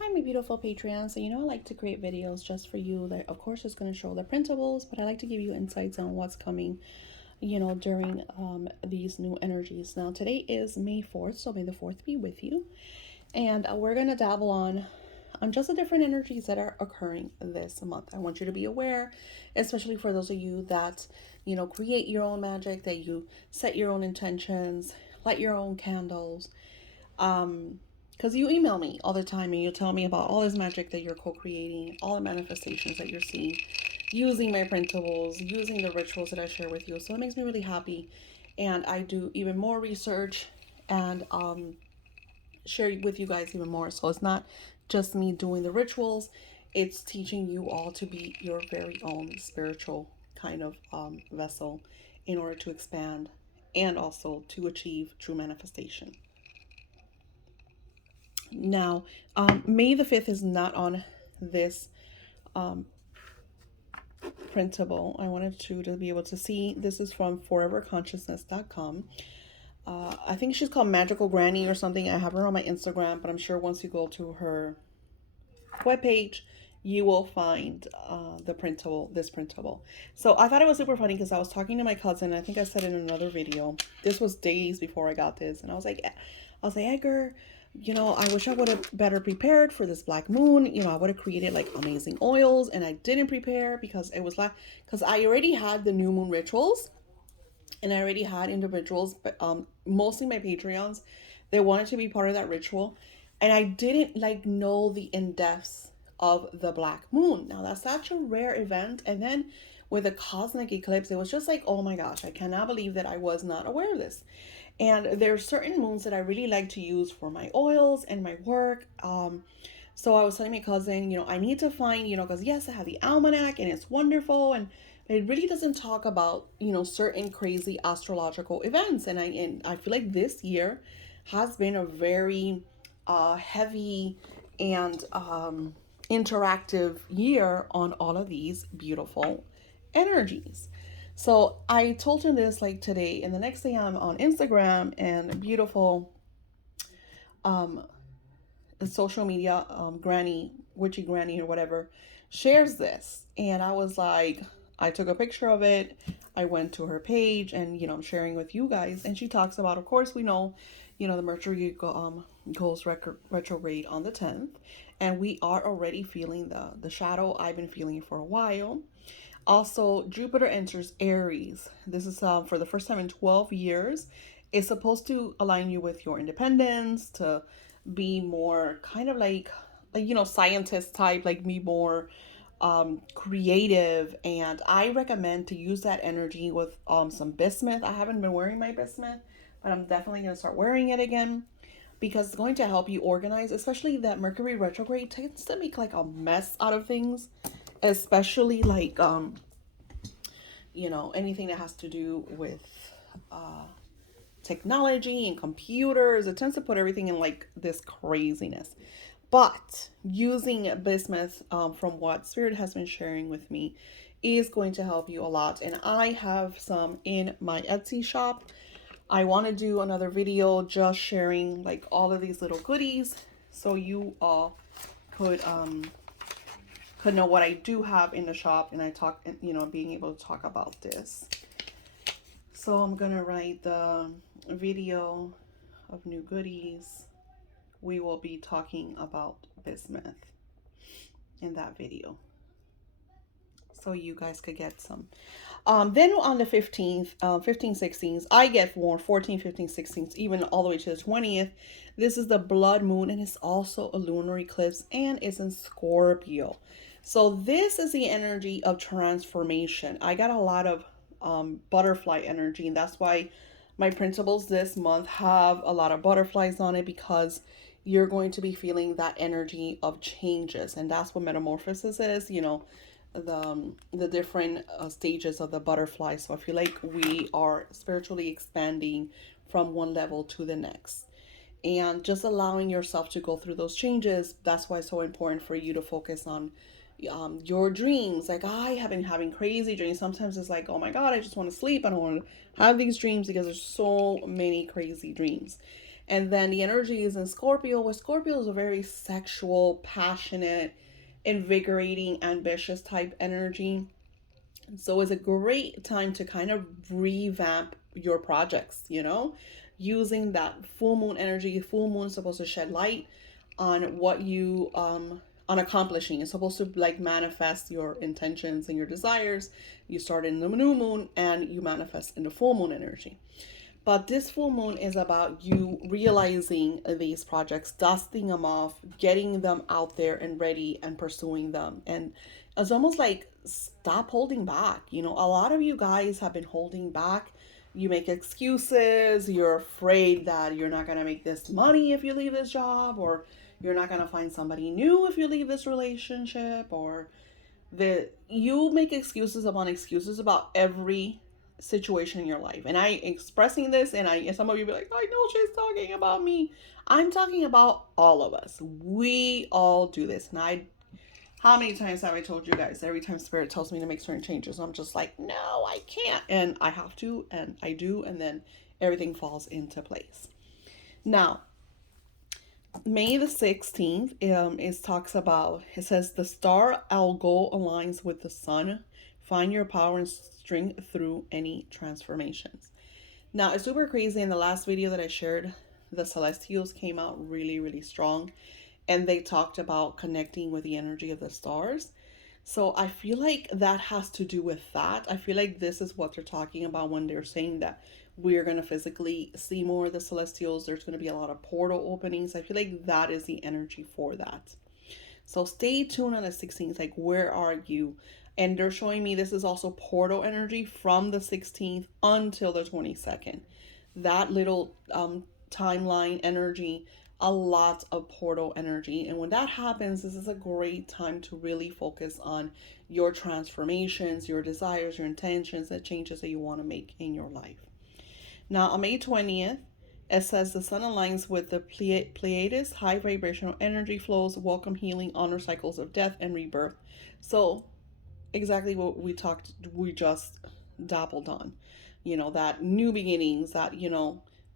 Hi, my beautiful Patreon. So, I like to create videos just for you that, of course, is going to show the printables, but I like to give you insights on what's coming, during these new energies. Now, today is May 4th, so may the 4th be with you. And we're going to dabble on just the different energies that are occurring this month. I want you to be aware, especially for those of you that, create your own magic, that you set your own intentions, light your own candles, because you email me all the time and you tell me about all this magic that you're co-creating, all the manifestations that you're seeing using my printables, using the rituals that I share with you. So it makes me really happy. And I do even more research and share with you guys even more. So it's not just me doing the rituals, it's teaching you all to be your very own spiritual kind of vessel in order to expand and also to achieve true manifestation. Now, May the 5th is not on this um, printable. I wanted to be able to see. This is from foreverconsciousness.com. I think she's called Magical Granny or something. I have her on my Instagram, but I'm sure once you go to her webpage, you will find the printable, this printable. So I thought it was super funny because I was talking to my cousin. I think I said in another video. This was days before I got this, and I was like, Edgar, I wish I would have better prepared for this black moon. I would have created like amazing oils, and I didn't prepare because it was like because I already had the new moon rituals, and I already had individuals, but mostly my Patreons, they wanted to be part of that ritual, and I didn't like know the in depths of the black moon. Now that's such a rare event, and then with a cosmic eclipse, it was just like, oh my gosh, I cannot believe that I was not aware of this. And there are certain moons that I really like to use for my oils and my work. So I was telling my cousin, I need to find, because yes, I have the almanac and it's wonderful, and it really doesn't talk about, certain crazy astrological events. And I feel like this year has been a very heavy and interactive year on all of these beautiful energies. So I told him this like today, and the next day I'm on Instagram, and a beautiful um, social media granny, witchy granny or whatever, shares this, and I was like, I took a picture of it. I went to her page, and I'm sharing with you guys, and she talks about, of course, we know, the Mercury goes retrograde on the 10th, and we are already feeling the shadow. I've been feeling for a while. Also, Jupiter enters Aries. This is for the first time in 12 years. It's supposed to align you with your independence, to be more kind of like scientist type, like be more creative. And I recommend to use that energy with some bismuth. I haven't been wearing my bismuth, but I'm definitely going to start wearing it again because it's going to help you organize, especially that Mercury retrograde tends to make like a mess out of things, especially like anything that has to do with uh technology and computers. It tends to put everything in like this craziness. But using bismuth, from what Spirit has been sharing with me, is going to help you a lot. And I have some in my Etsy shop. I want to do another video just sharing like all of these little goodies so you all could know what I do have in the shop, and I talk, being able to talk about this. So I'm gonna write the video of new goodies. We will be talking about bismuth in that video, so you guys could get some. Then on the 15th, 15, 16th, I get more 14, 15, 16th, even all the way to the 20th. This is the blood moon, and it's also a lunar eclipse, and it's in Scorpio. So this is the energy of transformation. I got a lot of butterfly energy, and that's why my printables this month have a lot of butterflies on it, because you're going to be feeling that energy of changes, and that's what metamorphosis is. The different stages of the butterfly. So I feel like we are spiritually expanding from one level to the next, and just allowing yourself to go through those changes. That's why it's so important for you to focus on your dreams. Like, I have been having crazy dreams. Sometimes it's like, oh my god, I just want to sleep. I don't want to have these dreams because there's so many crazy dreams. And then the energy is in Scorpio, where Scorpio is a very sexual, passionate, invigorating, ambitious type energy. So it's a great time to kind of revamp your projects, using that full moon energy. Full moon is supposed to shed light on what you on accomplishing. It's supposed to like manifest your intentions and your desires. You start in the new moon and you manifest in the full moon energy. But this full moon is about you realizing these projects, dusting them off, getting them out there and ready and pursuing them. And it's almost like stop holding back. A lot of you guys have been holding back. You make excuses. You're afraid that you're not going to make this money if you leave this job, or you're not going to find somebody new if you leave this relationship, or that you make excuses upon excuses about every situation in your life. And I expressing this, and some of you be like, I know she's talking about me. I'm talking about all of us. We all do this. And how many times have I told you guys? Every time Spirit tells me to make certain changes, I'm just like, no, I can't. And I have to, and I do, and then everything falls into place. Now, May the 16th, it says, the star algo aligns with the sun. Find your power and strength through any transformations. Now, it's super crazy. In the last video that I shared, the celestials came out really, really strong. And they talked about connecting with the energy of the stars. So I feel like that has to do with that. I feel like this is what they're talking about when they're saying that we're going to physically see more of the celestials. There's going to be a lot of portal openings. I feel like that is the energy for that. So stay tuned on the 16th. Like, where are you? And they're showing me this is also portal energy from the 16th until the 22nd. That little timeline energy, a lot of portal energy. And when that happens, this is a great time to really focus on your transformations, your desires, your intentions, the changes that you want to make in your life. Now, on May 20th, it says the sun aligns with the Pleiades, high vibrational energy flows, welcome healing, honor cycles of death and rebirth. So, exactly what we just dabbled on. That new beginnings, that,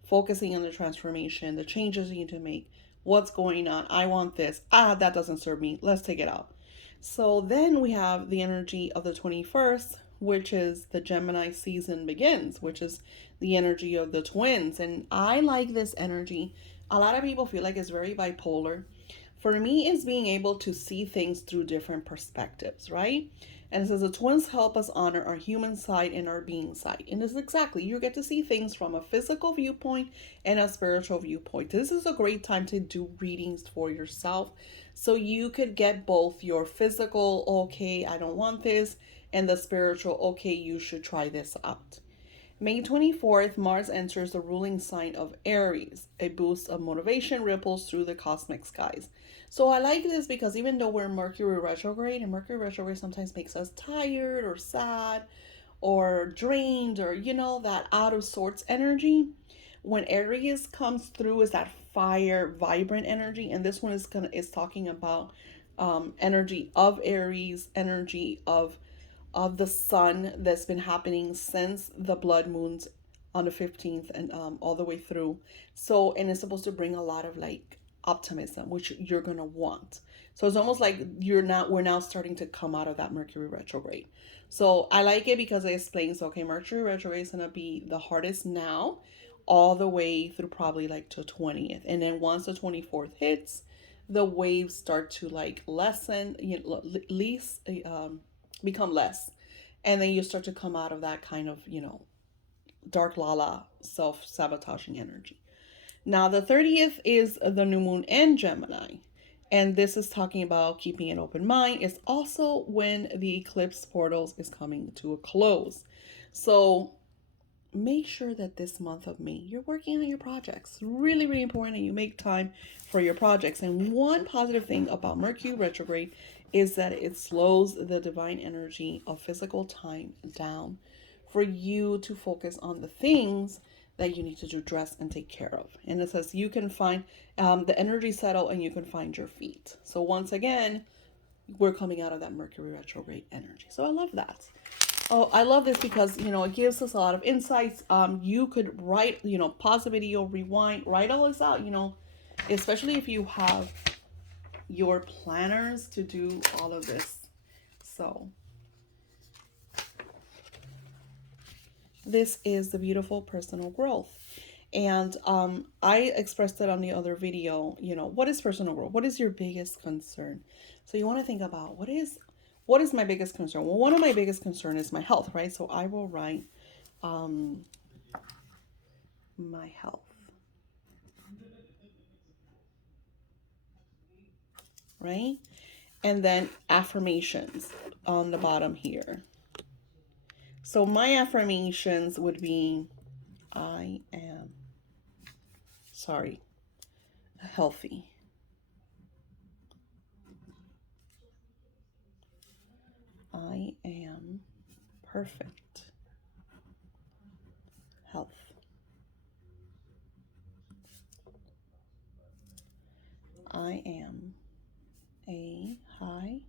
focusing on the transformation, the changes you need to make, what's going on. I want this. That doesn't serve me. Let's take it out. So then we have the energy of the 21st, which is the Gemini season begins, which is the energy of the twins. And I like this energy. A lot of people feel like it's very bipolar. For me, it's being able to see things through different perspectives, right? And it says the twins help us honor our human side and our being side. And it's exactly, you get to see things from a physical viewpoint and a spiritual viewpoint. This is a great time to do readings for yourself. So you could get both your physical, okay, I don't want this, and the spiritual, okay, you should try this out. May 24th, Mars enters the ruling sign of Aries. A boost of motivation ripples through the cosmic skies. So I like this because even though we're Mercury retrograde, and Mercury retrograde sometimes makes us tired or sad or drained, or, that out of sorts energy, when Aries comes through is that fire, vibrant energy. And this one is talking about energy of Aries, energy of the sun that's been happening since the blood moons on the 15th and all the way through. So, and it's supposed to bring a lot of like optimism, which you're going to want. So it's almost like we're now starting to come out of that Mercury retrograde. So I like it because it explains, okay, Mercury retrograde is going to be the hardest now all the way through probably like to 20th. And then once the 24th hits, the waves start to like lessen, least, become less. And then you start to come out of that kind of, dark lala, self-sabotaging energy. Now, the 30th is the new moon in Gemini. And this is talking about keeping an open mind. It's also when the eclipse portals is coming to a close. So make sure that this month of May, you're working on your projects. Really, really important that you make time for your projects. And one positive thing about Mercury retrograde is that it slows the divine energy of physical time down for you to focus on the things that you need to address and take care of. And it says you can find the energy settle and you can find your feet. So once again, we're coming out of that Mercury retrograde energy. So I love that. Oh, I love this because, it gives us a lot of insights. You could write, pause the video, rewind, write all this out, especially if you have your planners to do all of this. So this is the beautiful personal growth. And I expressed it on the other video. What is personal growth? What is your biggest concern? So you want to think about what is my biggest concern? Well, one of my biggest concern is my health, right? So I will write um, my health, right? And then affirmations on the bottom here. So my affirmations would be I am, sorry, healthy. I am perfect health. I am a high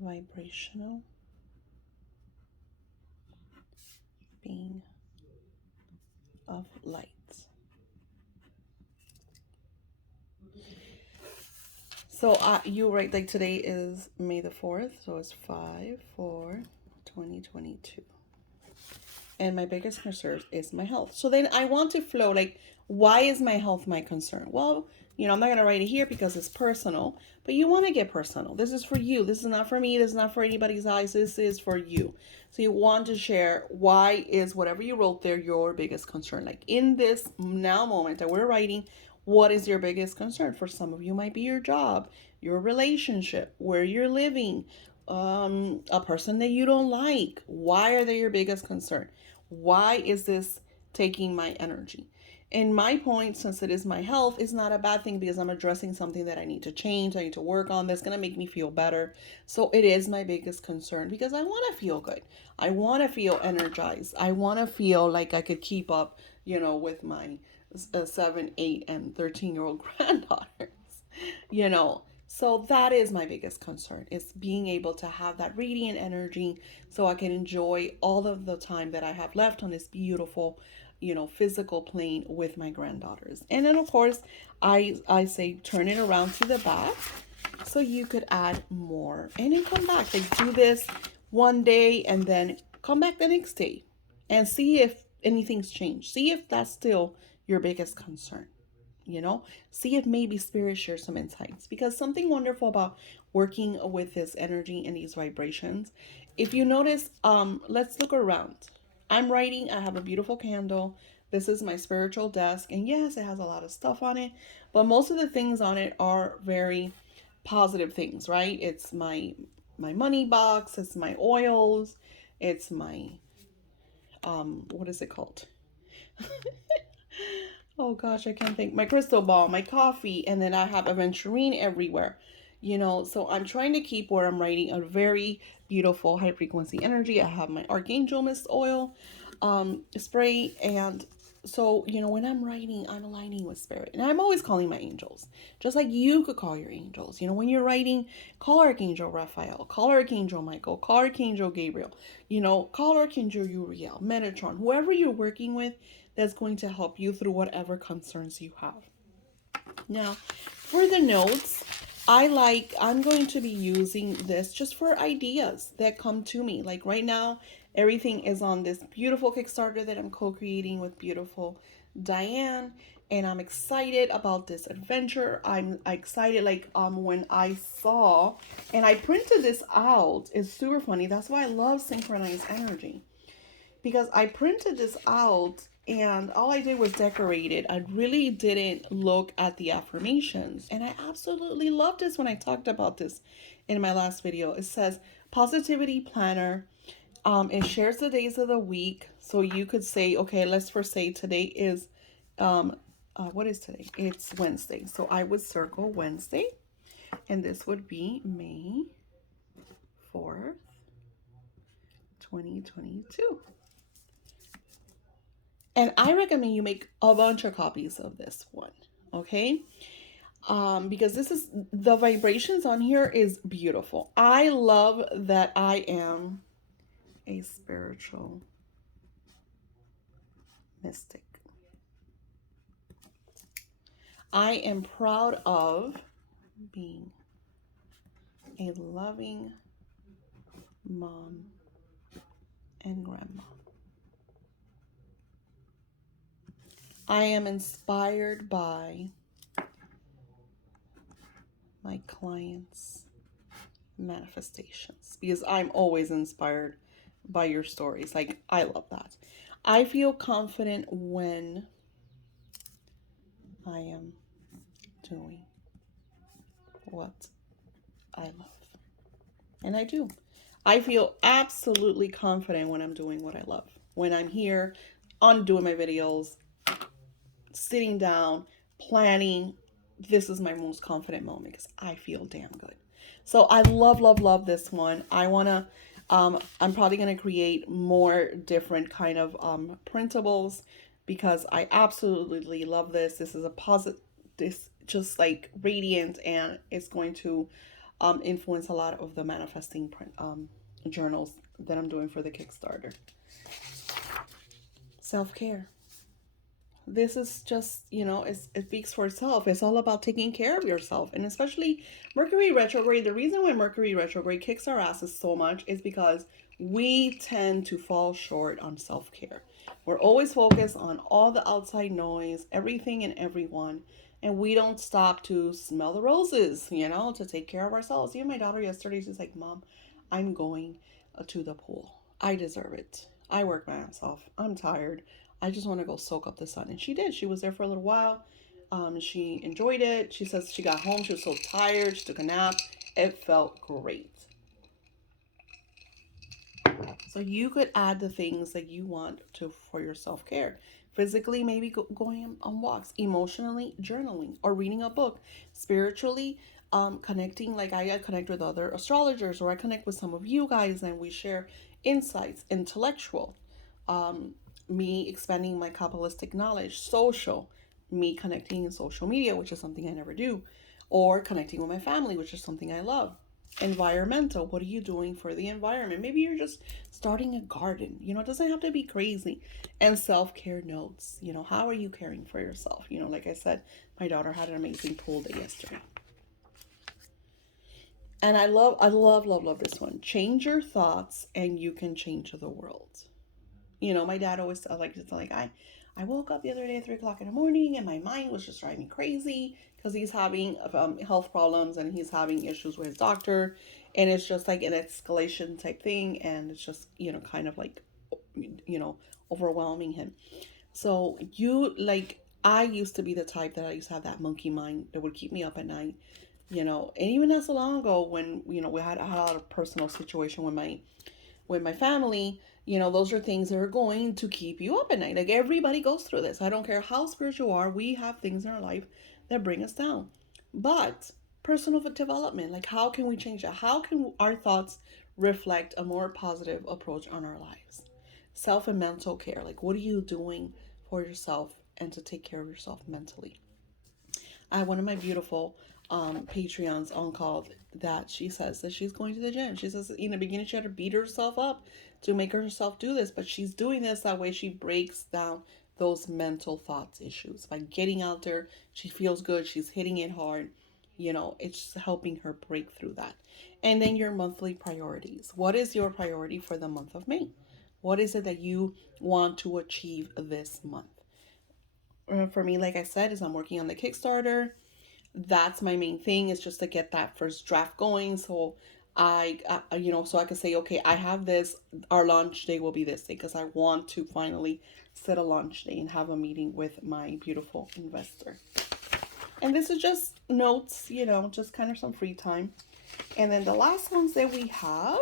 vibrational being of light. So you right, like today is May the 4th, so it's 5/4/2022. And my biggest concern is my health. So then I want to flow like, why is my health my concern? Well, I'm not going to write it here because it's personal, but you want to get personal. This is for you. This is not for me. This is not for anybody's eyes. This is for you. So you want to share why is whatever you wrote there your biggest concern. Like in this now moment that we're writing, what is your biggest concern? For some of you might be your job, your relationship, where you're living, a person that you don't like. Why are they your biggest concern? Why is this taking my energy? And my point, since it is my health, is not a bad thing because I'm addressing something that I need to change, I need to work on, that's going to make me feel better. So it is my biggest concern because I want to feel good. I want to feel energized. I want to feel like I could keep up, with my 7, 8, and 13-year-old granddaughters, you know. So that is my biggest concern, is being able to have that radiant energy so I can enjoy all of the time that I have left on this beautiful, physical plane with my granddaughters. And then of course, I say turn it around to the back so you could add more and then come back. Like do this one day and then come back the next day and see if anything's changed. See if that's still your biggest concern. See if maybe spirit shares some insights, because something wonderful about working with this energy and these vibrations, if you notice, let's look around. I'm writing, I have a beautiful candle. This is my spiritual desk, and yes, it has a lot of stuff on it, but most of the things on it are very positive things, right? It's my money box, it's my oils, it's my what is it called? Oh gosh, I can't think. My crystal ball, my coffee, and then I have aventurine everywhere. So I'm trying to keep where I'm writing a very beautiful high frequency energy. I have my archangel mist oil spray, and so when I'm writing, I'm aligning with spirit, and I'm always calling my angels, just like you could call your angels. When you're writing, call Archangel Raphael, call Archangel Michael, call Archangel Gabriel, call Archangel Uriel, Metatron, whoever you're working with, that's going to help you through whatever concerns you have. Now, for the notes, I'm going to be using this just for ideas that come to me. Like right now, everything is on this beautiful Kickstarter that I'm co-creating with beautiful Diane, and I'm excited about this adventure. I'm excited, like when I saw, and I printed this out. It's super funny. That's why I love synchronized energy, because I printed this out and all I did was decorate it. I really didn't look at the affirmations. And I absolutely loved this when I talked about this in my last video. It says positivity planner. It shares the days of the week. So you could say, okay, let's first say today is, what is today? It's Wednesday. So I would circle Wednesday. And this would be May 4th, 2022. And I recommend you make a bunch of copies of this one, okay? Because this is, the vibrations on here is beautiful. I love that I am a spiritual mystic. I am proud of being a loving mom and grandma. I am inspired by my clients' manifestations because I'm always inspired by your stories. Like, I love that. I feel confident when I am doing what I love. And I do. I feel absolutely confident when I'm doing what I love. When I'm here on doing my videos, sitting down, planning, this is my most confident moment because I feel damn good. So I love, love, love this one. I'm probably gonna create more different kind of printables because I absolutely love this. This is a positive, this just like radiant, and it's going to influence a lot of the manifesting journals that I'm doing for the Kickstarter. Self care. This is just, it speaks for itself. It's all about taking care of yourself. And especially Mercury retrograde. The reason why Mercury retrograde kicks our asses so much is because we tend to fall short on self care. We're always focused on all the outside noise, everything and everyone. And we don't stop to smell the roses, to take care of ourselves. Even my daughter yesterday, she's like, Mom, I'm going to the pool. I deserve it. I work my ass off. I'm tired. I just want to go soak up the sun. And she did. She was there for a little while. She enjoyed it. She says she got home. She was so tired. She took a nap. It felt great. So you could add the things that you want to for your self-care. Physically, maybe going on walks. Emotionally, journaling or reading a book. Spiritually, connecting. Like I connect with other astrologers, or I connect with some of you guys, and we share insights. Intellectual, me expanding my Kabbalistic knowledge. Social, me connecting in social media, which is something I never do, or connecting with my family, which is something I love. Environmental, what are you doing for the environment? Maybe you're just starting a garden, it doesn't have to be crazy. And self-care notes, how are you caring for yourself? Like I said, my daughter had an amazing pool day yesterday. And I love, love this one. Change your thoughts and you can change the world. My dad always I woke up the other day at 3 o'clock in the morning and my mind was just driving me crazy because he's having health problems and he's having issues with his doctor, and it's just like an escalation type thing, and it's just kind of like overwhelming him. So I used to be the type that I used to have that monkey mind that would keep me up at night, and even not so long ago when we had a lot of personal situation with my family, those are things that are going to keep you up at night. Like, everybody goes through this. I don't care how spiritual you are, we have things in our life that bring us down. But personal development, like, how can we change that? How can our thoughts reflect a more positive approach on our lives? Self and mental care, like, what are you doing for yourself and to take care of yourself mentally? I have one of my beautiful Patreons on call that she says that she's going to the gym. She says in the beginning she had to beat herself up to make herself do this, but she's doing this that way she breaks down those mental thoughts issues by getting out there. She feels good. She's hitting it hard. It's helping her break through that. And then your monthly priorities. What is your priority for the month of May? What is it that you want to achieve this month? For me, like I said, is I'm working on the Kickstarter. That's my main thing, is just to get that first draft going. So so I can say, okay, I have this, our launch day will be this day, because I want to finally set a launch day and have a meeting with my beautiful investor. And this is just notes, just kind of some free time. And then the last ones that we have,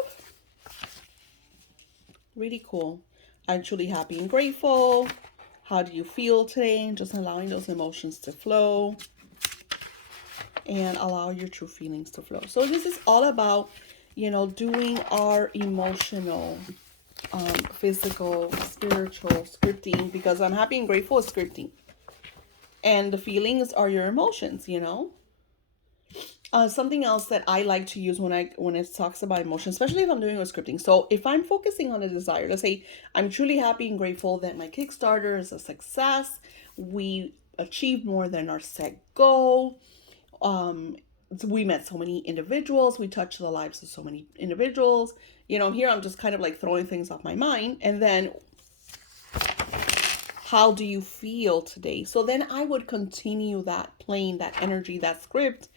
really cool. I'm truly happy and grateful. How do you feel today? And just allowing those emotions to flow. And allow your true feelings to flow. So this is all about, doing our emotional, physical, spiritual scripting, because I'm happy and grateful is scripting. And the feelings are your emotions, Something else that I like to use when it talks about emotion, especially if I'm doing a scripting. So if I'm focusing on a desire, let's say I'm truly happy and grateful that my Kickstarter is a success. We achieved more than our set goal. Um, we met so many individuals. We touched the lives of so many individuals. Here I'm just kind of like throwing things off my mind, and then how do you feel today? So then I would continue that playing that energy, that script.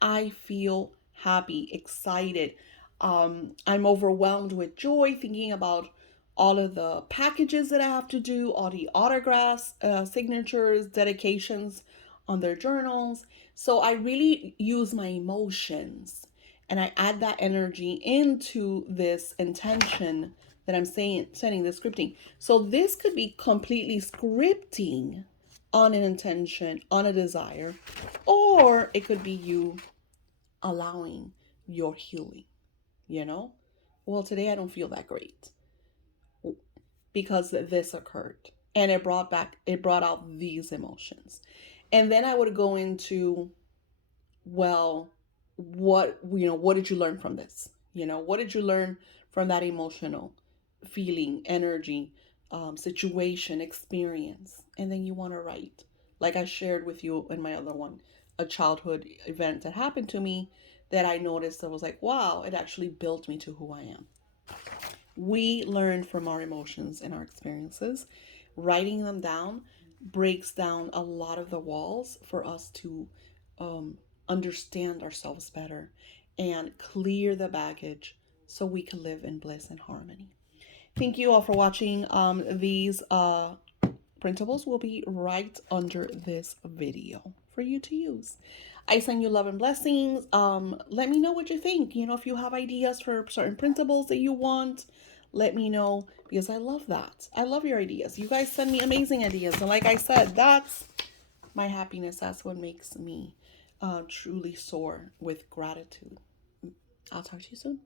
I feel happy, excited. I'm overwhelmed with joy thinking about all of the packages that I have to do, all the autographs, signatures, dedications on their journals. So I really use my emotions and I add that energy into this intention that I'm saying, setting the scripting. So this could be completely scripting on an intention, on a desire, or it could be you allowing your healing, you know? Well, today I don't feel that great because this occurred and it brought out these emotions. And then I would go into, well, what did you learn from this? What did you learn from that emotional feeling, energy, situation, experience? And then you want to write, like I shared with you in my other one, a childhood event that happened to me that I noticed that was like, wow, it actually built me to who I am. We learn from our emotions and our experiences. Writing them down breaks down a lot of the walls for us to um, understand ourselves better and clear the baggage so we can live in bliss and harmony. Thank you all for watching. These printables will be right under this video for you to use. I send you love and blessings. Let me know what you think. If you have ideas for certain printables that you want, let me know because I love that. I love your ideas. You guys send me amazing ideas. And like I said, that's my happiness. That's what makes me truly soar with gratitude. I'll talk to you soon.